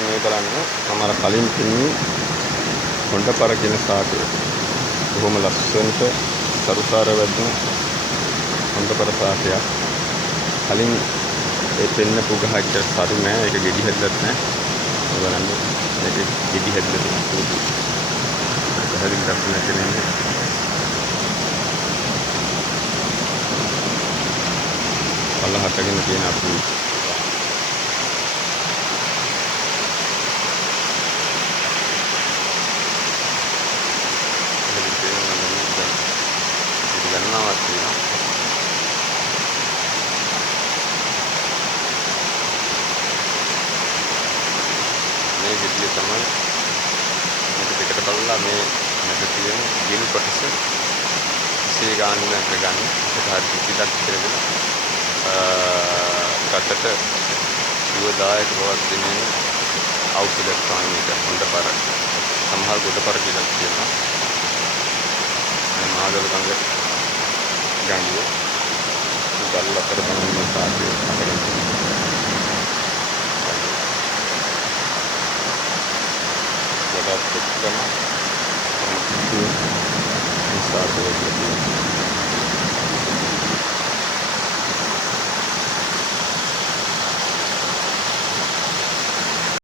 මේ බලන්න මම අර කලින් පින්නේ හොඬපර කියන සාකය. බොහොම ලස්සනට සරුසාර වැදුණු හොඬපර සාකයක්. කලින් ඒ පෙන්නපු ගහට සරු නෑ, ඒක ගෙඩි හැදලත් නෑ. මේ බලන්න මේක ගෙඩි හැදලා තියෙනවා. පැහැදිලි දර්ශනයක් කියන්නේ. පල්ලහටගෙන තියෙන අපු ගණනාවක් තියෙනවා. මේ විදිය තමයි මේක දෙකට බලලා මේ මැද තියෙන ගිනි කොටස ඉසේ ගන්න ගන්න ඒක හරි කිසිලක් කරගෙන ගතට සුවදායක බවක් දෙන ඖෂධයක් තමයි මේක. හොඬපර සමහර ගොඩපර කියලා කියනවා. මේ මාදල ගඟ ගඟේ ගල් අතර බලන සාකේ අතරේ ගොඩක් එක්කම සාකේ